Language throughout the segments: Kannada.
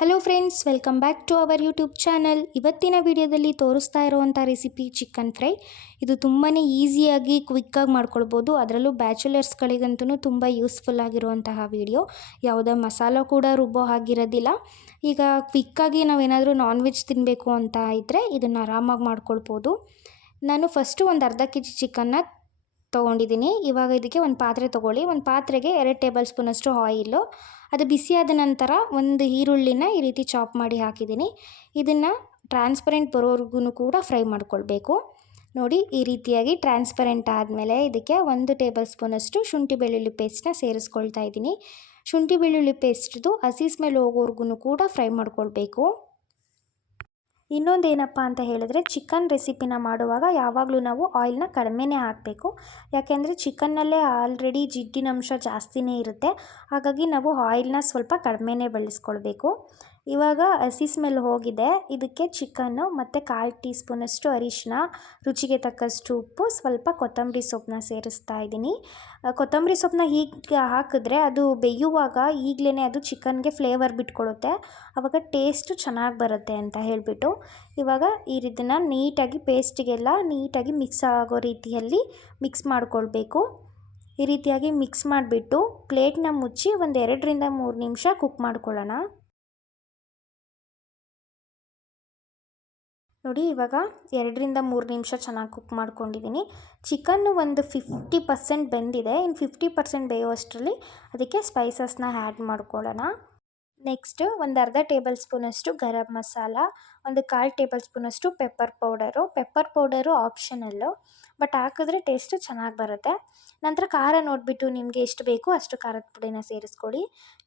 Hello friends, welcome back to our YouTube channel. ಇವತ್ತಿನ ವಿಡಿಯೋದಲ್ಲಿ ತೋರಿಸ್ತಾ ಇರುವಂಥ ರೆಸಿಪಿ ಚಿಕನ್ ಫ್ರೈ. ಇದು ತುಂಬಾ ಈಸಿಯಾಗಿ ಕ್ವಿಕ್ಕಾಗಿ ಮಾಡ್ಕೊಳ್ಬೋದು. ಅದರಲ್ಲೂ ಬ್ಯಾಚುಲರ್ಸ್ಗಳಿಗಂತೂ ತುಂಬ ಯೂಸ್ಫುಲ್ ಆಗಿರುವಂತಹ ವಿಡಿಯೋ. ಯಾವುದೇ ಮಸಾಲ ಕೂಡ ರುಬ್ಬೋ ಆಗಿರೋದಿಲ್ಲ. ಈಗ ಕ್ವಿಕ್ಕಾಗಿ ನಾವೇನಾದರೂ ನಾನ್ ವೆಜ್ ತಿನ್ನಬೇಕು ಅಂತ ಇದ್ದರೆ ಇದನ್ನು ಆರಾಮಾಗಿ ಮಾಡ್ಕೊಳ್ಬೋದು. ನಾನು ಫಸ್ಟು ಒಂದು ಅರ್ಧ ಕೆಜಿ ಚಿಕನ್ನ ತೊಗೊಂಡಿದ್ದೀನಿ. ಇವಾಗ ಇದಕ್ಕೆ ಒಂದು ಪಾತ್ರೆ ತೊಗೊಳ್ಳಿ. ಒಂದು ಪಾತ್ರೆಗೆ 2 ಟೇಬಲ್ ಸ್ಪೂನಷ್ಟು ಆಯಿಲು. ಅದು ಬಿಸಿಯಾದ ನಂತರ ಒಂದು ಈರುಳ್ಳಿನ ಈ ರೀತಿ ಚಾಪ್ ಮಾಡಿ ಹಾಕಿದ್ದೀನಿ. ಇದನ್ನು ಟ್ರಾನ್ಸ್ಪರೆಂಟ್ ಬರೋವರೆಗೂ ಕೂಡ ಫ್ರೈ ಮಾಡ್ಕೊಳ್ಬೇಕು. ನೋಡಿ, ಈ ರೀತಿಯಾಗಿ ಟ್ರಾನ್ಸ್ಪರೆಂಟ್ ಆದಮೇಲೆ ಇದಕ್ಕೆ 1 ಟೇಬಲ್ ಸ್ಪೂನಷ್ಟು ಶುಂಠಿ ಬೆಳ್ಳುಳ್ಳಿ ಪೇಸ್ಟ್ನ ಸೇರಿಸ್ಕೊಳ್ತಾ ಇದ್ದೀನಿ. ಶುಂಠಿ ಬೆಳ್ಳುಳ್ಳಿ ಪೇಸ್ಟ್ದು ಹಸಿ ಸ್ಮೆಲ್ ಹೋಗೋವರೆಗೂ ಕೂಡ ಫ್ರೈ ಮಾಡ್ಕೊಳ್ಬೇಕು. ಇನ್ನೊಂದೇನಪ್ಪ ಅಂತ ಹೇಳಿದ್ರೆ, ಚಿಕನ್ ರೆಸಿಪಿನ ಮಾಡುವಾಗ ಯಾವಾಗಲೂ ನಾವು ಆಯಿಲ್ನ ಕಡಿಮೆನೇ ಹಾಕಬೇಕು. ಯಾಕೆಂದರೆ ಚಿಕನ್ನಲ್ಲೇ ಆಲ್ರೆಡಿ ಜಿಡ್ಡಿನಂಶ ಜಾಸ್ತಿನೇ ಇರುತ್ತೆ. ಹಾಗಾಗಿ ನಾವು ಆಯಿಲ್ನ ಸ್ವಲ್ಪ ಕಡಿಮೆನೇ ಬಳಸ್ಕೊಳ್ಬೇಕು. ಇವಾಗ ಹಸಿ ಸ್ಮೆಲ್ ಹೋಗಿದೆ. ಇದಕ್ಕೆ ಚಿಕನ್ನು ಮತ್ತು 1/4 ಟೀ ಸ್ಪೂನಷ್ಟು ಅರಿಶಿನ, ರುಚಿಗೆ ತಕ್ಕಷ್ಟು ಉಪ್ಪು, ಸ್ವಲ್ಪ ಕೊತ್ತಂಬರಿ ಸೊಪ್ಪನ್ನ ಸೇರಿಸ್ತಾ ಇದ್ದೀನಿ. ಕೊತ್ತಂಬರಿ ಸೊಪ್ಪನ್ನ ಹೀಗೆ ಹಾಕಿದ್ರೆ ಅದು ಬೇಯುವಾಗ ಈಗಲೇ ಅದು ಚಿಕನ್ಗೆ ಫ್ಲೇವರ್ ಬಿಟ್ಕೊಳ್ಳುತ್ತೆ. ಆವಾಗ ಟೇಸ್ಟು ಚೆನ್ನಾಗಿ ಬರುತ್ತೆ ಅಂತ ಹೇಳಿಬಿಟ್ಟು ಇವಾಗ ಇದನ್ನು ನೀಟಾಗಿ ಪೇಸ್ಟಿಗೆಲ್ಲ ನೀಟಾಗಿ ಮಿಕ್ಸ್ ಆಗೋ ರೀತಿಯಲ್ಲಿ ಮಿಕ್ಸ್ ಮಾಡ್ಕೊಳ್ಬೇಕು. ಈ ರೀತಿಯಾಗಿ ಮಿಕ್ಸ್ ಮಾಡಿಬಿಟ್ಟು ಪ್ಲೇಟ್ನ ಮುಚ್ಚಿ ಒಂದು 2 ರಿಂದ 3 ನಿಮಿಷ ಕುಕ್ ಮಾಡ್ಕೊಳ್ಳೋಣ. ನೋಡಿ, ಇವಾಗ 2 ರಿಂದ 3 ನಿಮಿಷ ಚೆನ್ನಾಗಿ ಕುಕ್ ಮಾಡ್ಕೊಂಡಿದ್ದೀನಿ. ಚಿಕನ್ನು ಒಂದು 50% ಬೆಂದಿದೆ. ಇನ್ನು 50% ಬೇಯುವಷ್ಟರಲ್ಲಿ ಅದಕ್ಕೆ ಸ್ಪೈಸಸ್ನ ಆ್ಯಡ್ ಮಾಡ್ಕೊಳ್ಳೋಣ. ನೆಕ್ಸ್ಟ್ ಒಂದು ಅರ್ಧ ಟೇಬಲ್ ಸ್ಪೂನಷ್ಟು ಗರಂ ಮಸಾಲ, ಒಂದು 1/4 ಟೇಬಲ್ ಸ್ಪೂನಷ್ಟು ಪೆಪ್ಪರ್ ಪೌಡರು ಆಪ್ಷನಲ್ಲು, ಬಟ್ ಹಾಕಿದ್ರೆ ಟೇಸ್ಟು ಚೆನ್ನಾಗಿ ಬರುತ್ತೆ. ನಂತರ ಖಾರ ನೋಡಿಬಿಟ್ಟು ನಿಮಗೆ ಎಷ್ಟು ಬೇಕು ಅಷ್ಟು ಖಾರದ ಪುಡಿನ ಸೇರಿಸ್ಕೊಳ್ಳಿ.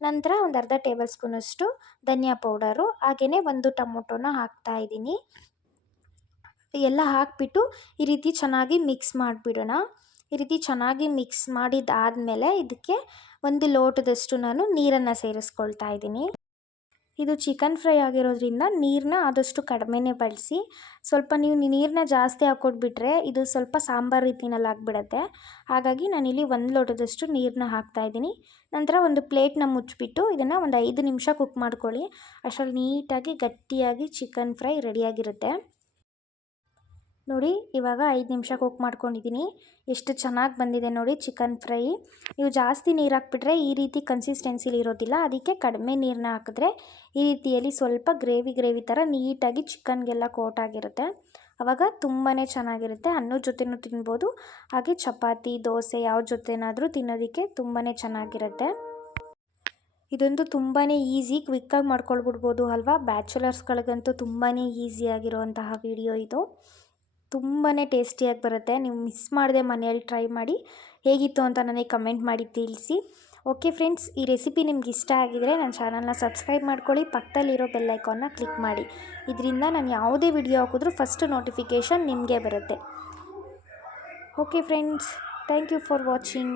ನಂತರ ಒಂದು ಅರ್ಧ ಟೇಬಲ್ ಸ್ಪೂನಷ್ಟು ಧನಿಯಾ ಪೌಡರು, ಹಾಗೆಯೇ 1 ಟೊಮೊಟೊನ ಹಾಕ್ತಾಯಿದ್ದೀನಿ. ಎಲ್ಲ ಹಾಕಿಬಿಟ್ಟು ಈ ರೀತಿ ಚೆನ್ನಾಗಿ ಮಿಕ್ಸ್ ಮಾಡಿಬಿಡೋಣ. ಈ ರೀತಿ ಚೆನ್ನಾಗಿ ಮಿಕ್ಸ್ ಮಾಡಿದ್ದಾದಮೇಲೆ ಇದಕ್ಕೆ 1 ಲೋಟದಷ್ಟು ನಾನು ನೀರನ್ನು ಸೇರಿಸ್ಕೊಳ್ತಾ ಇದ್ದೀನಿ. ಇದು ಚಿಕನ್ ಫ್ರೈ ಆಗಿರೋದ್ರಿಂದ ನೀರನ್ನ ಆದಷ್ಟು ಕಡಿಮೆನೇ ಬಳಸಿ. ಸ್ವಲ್ಪ ನೀವು ನೀರನ್ನ ಜಾಸ್ತಿ ಹಾಕ್ಕೊಟ್ಬಿಟ್ರೆ ಇದು ಸ್ವಲ್ಪ ಸಾಂಬಾರು ರೀತಿನಲ್ಲಿ ಆಗಿಬಿಡುತ್ತೆ. ಹಾಗಾಗಿ ನಾನಿಲ್ಲಿ 1 ಲೋಟದಷ್ಟು ನೀರನ್ನ ಹಾಕ್ತಾಯಿದ್ದೀನಿ. ನಂತರ ಒಂದು ಪ್ಲೇಟ್ನ ಮುಚ್ಚಿಬಿಟ್ಟು ಇದನ್ನು ಒಂದು 5 ನಿಮಿಷ ಕುಕ್ ಮಾಡ್ಕೊಳ್ಳಿ. ಅಷ್ಟರಲ್ಲಿ ನೀಟಾಗಿ ಗಟ್ಟಿಯಾಗಿ ಚಿಕನ್ ಫ್ರೈ ರೆಡಿಯಾಗಿರುತ್ತೆ. ನೋಡಿ, ಇವಾಗ 5 ನಿಮಿಷ ಕುಕ್ ಮಾಡ್ಕೊಂಡಿದ್ದೀನಿ. ಎಷ್ಟು ಚೆನ್ನಾಗಿ ಬಂದಿದೆ ನೋಡಿ ಚಿಕನ್ ಫ್ರೈ. ನೀವು ಜಾಸ್ತಿ ನೀರು ಹಾಕ್ಬಿಟ್ರೆ ಈ ರೀತಿ ಕನ್ಸಿಸ್ಟೆನ್ಸಿಲಿ ಇರೋದಿಲ್ಲ. ಅದಕ್ಕೆ ಕಡಿಮೆ ನೀರನ್ನ ಹಾಕಿದ್ರೆ ಈ ರೀತಿಯಲ್ಲಿ ಸ್ವಲ್ಪ ಗ್ರೇವಿ ಥರ ನೀಟಾಗಿ ಚಿಕನ್ಗೆಲ್ಲ ಕೋಟ್ ಆಗಿರುತ್ತೆ. ಆವಾಗ ತುಂಬಾ ಚೆನ್ನಾಗಿರುತ್ತೆ. ಅನ್ನದ ಜೊತೆನೂ ತಿನ್ಬೋದು, ಹಾಗೆ ಚಪಾತಿ, ದೋಸೆ ಯಾವ ಜೊತೆನಾದರೂ ತಿನ್ನೋದಕ್ಕೆ ತುಂಬಾ ಚೆನ್ನಾಗಿರುತ್ತೆ. ಇದೊಂದು ತುಂಬಾ ಈಸಿ, ಕ್ವಿಕ್ಕಾಗಿ ಮಾಡ್ಕೊಳ್ಬಿಡ್ಬೋದು ಅಲ್ವಾ. ಬ್ಯಾಚುಲರ್ಸ್ಗಳಿಗಂತೂ ತುಂಬಾ ಈಸಿಯಾಗಿರುವಂತಹ ವಿಡಿಯೋ ಇದು. ತುಂಬಾ ಟೇಸ್ಟಿಯಾಗಿ ಬರುತ್ತೆ. ನೀವು ಮಿಸ್ ಮಾಡದೆ ಮನೆಯಲ್ಲಿ ಟ್ರೈ ಮಾಡಿ. ಹೇಗಿತ್ತು ಅಂತ ನನಗೆ ಕಮೆಂಟ್ ಮಾಡಿ ತಿಳಿಸಿ. ಓಕೆ ಫ್ರೆಂಡ್ಸ್, ಈ ರೆಸಿಪಿ ನಿಮ್ಗೆ ಇಷ್ಟ ಆಗಿದರೆ ನನ್ನ ಚಾನಲ್ನ ಸಬ್ಸ್ಕ್ರೈಬ್ ಮಾಡ್ಕೊಳ್ಳಿ. ಪಕ್ಕದಲ್ಲಿರೋ ಬೆಲ್ ಐಕಾನ್ನ ಕ್ಲಿಕ್ ಮಾಡಿ. ಇದರಿಂದ ನಾನು ಯಾವುದೇ ವಿಡಿಯೋ ಹಾಕಿದ್ರೂ ಫಸ್ಟ್ ನೋಟಿಫಿಕೇಷನ್ ನಿಮಗೆ ಬರುತ್ತೆ. Okay friends, thank you for watching.